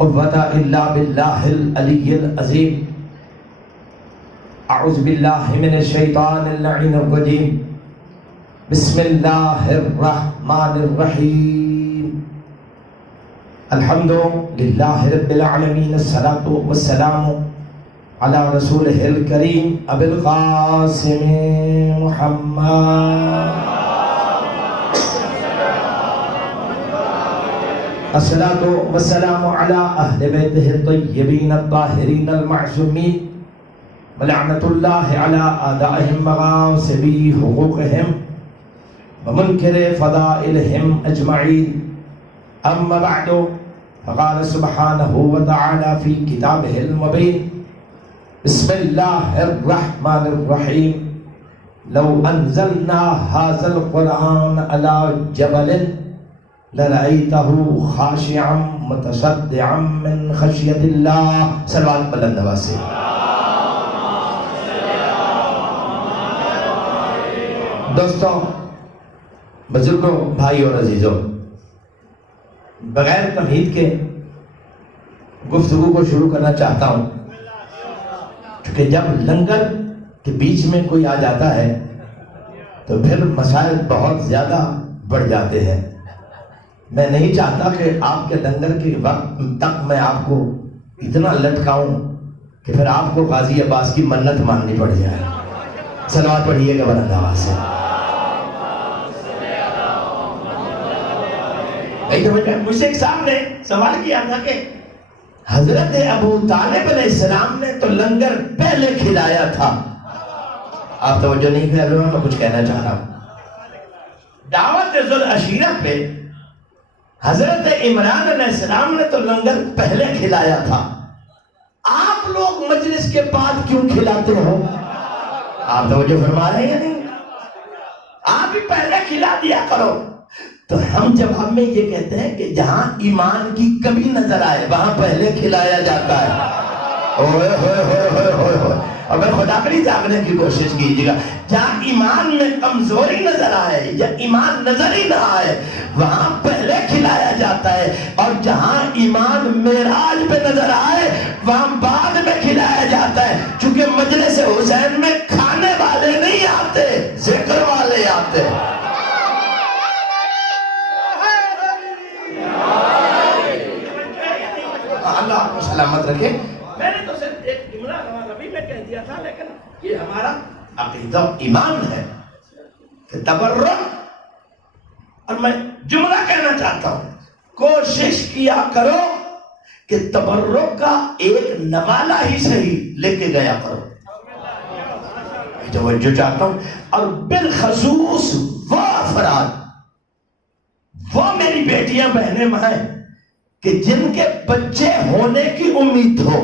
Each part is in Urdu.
قوة إلا بالله العلي العظيم. أعوذ بالله من الشيطان اللعين الرجيم. بسم الله الرحمن الرحيم. الحمد لله رب العالمين. الصلاة والسلام على رسوله الكريم أبي القاسم محمد. الصلاة والسلام على أهل بيته الطيبين الطاهرين المعصومين. ولعنة الله على أعدائهم وغاصبي حقوقهم ومنكر فضائلهم أجمعين. أما بعد، فقال سبحانه وتعالى في كتابه المبين: بسم الله الرحمن الرحيم. لو أنزلنا هذا القرآن على جبل لرأيته خاشعا متصدعا من خشية الله. سلوات بلند نوازی. دوستوں، بزرگوں، بھائیوں اور عزیزوں، بغیر تمہید کے گفتگو کو شروع کرنا چاہتا ہوں، کیونکہ جب لنگر کے بیچ میں کوئی آ جاتا ہے تو پھر مسائل بہت زیادہ بڑھ جاتے ہیں. میں نہیں چاہتا کہ آپ کے لنگر کے وقت تک میں آپ کو اتنا لٹکاؤں کہ پھر آپ کو غازی عباس کی منت ماننی پڑ جائے. صلوات پڑھیے گا بلند آواز سے. مجھ سے ایک صاحب نے سوال کیا تھا کہ حضرت ابو طالب علیہ السلام نے تو لنگر پہلے کھلایا تھا. آپ توجہ نہیں کر رہے ہو، میں کچھ کہنا چاہ رہا ہوں. دعوت ذوالعشیرہ پہ حضرت عمران علیہ السلام نے تو لنگر پہلے کھلایا تھا. آپ لوگ مجلس کے بعد کیوں کھلاتے ہو؟ آپ توجہ فرما رہے ہیں؟ نہیں، آپ ہی پہلے کھلا دیا کرو. تو ہم جواب میں یہ کہتے ہیں کہ جہاں ایمان کی کمی نظر آئے وہاں پہلے کھلایا جاتا ہے. اوئے ہوئے ہوئے ہوئے ہوئے ہوئے. اور میں خدا کری جاگنے کی کوشش کیجیے گا. جہاں ایمان میں کمزوری نظر آئے یا ایمان نظر ہی نہ آئے وہاں پہلے کھلایا جاتا ہے، اور جہاں ایمان معراج پہ نظر آئے وہاں بعد میں کھلایا جاتا ہے. چونکہ مجلس حسین میں کھانے والے نہیں آتے، ذکر والے آتے. اللہ آپ کو سلامت رکھے. میں نے تو صرف ایک جملہ ربی میں کہہ دیا تھا، لیکن یہ ہمارا عقیدہ ایمان ہے کہ تبرک. اور میں جملہ کہنا چاہتا ہوں، کوشش کیا کرو کہ تبرک کا ایک نوالہ ہی صحیح لے کے گیا کرو. توجہ چاہتا ہوں. اور بالخصوص وہ افراد، وہ میری بیٹیاں بہنیں مائیں کہ جن کے بچے ہونے کی امید ہو،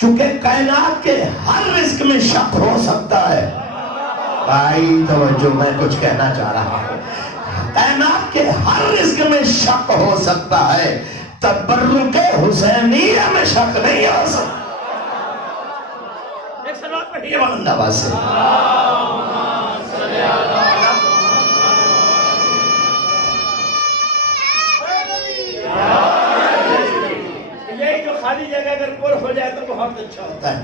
چونکہ کائنات کے ہر رزق میں شک ہو سکتا ہے. بھائی توجہ، میں کچھ کہنا چاہ رہا ہوں. کائنات کے ہر رزق میں شک ہو سکتا ہے، تبرک حسینیہ میں شک نہیں ہو سکتا. ایک سلوات پڑھیے بلند آواز سے. یہی جو خالی جگہ اگر پر ہو جائے تو بہت اچھا ہوتا ہے.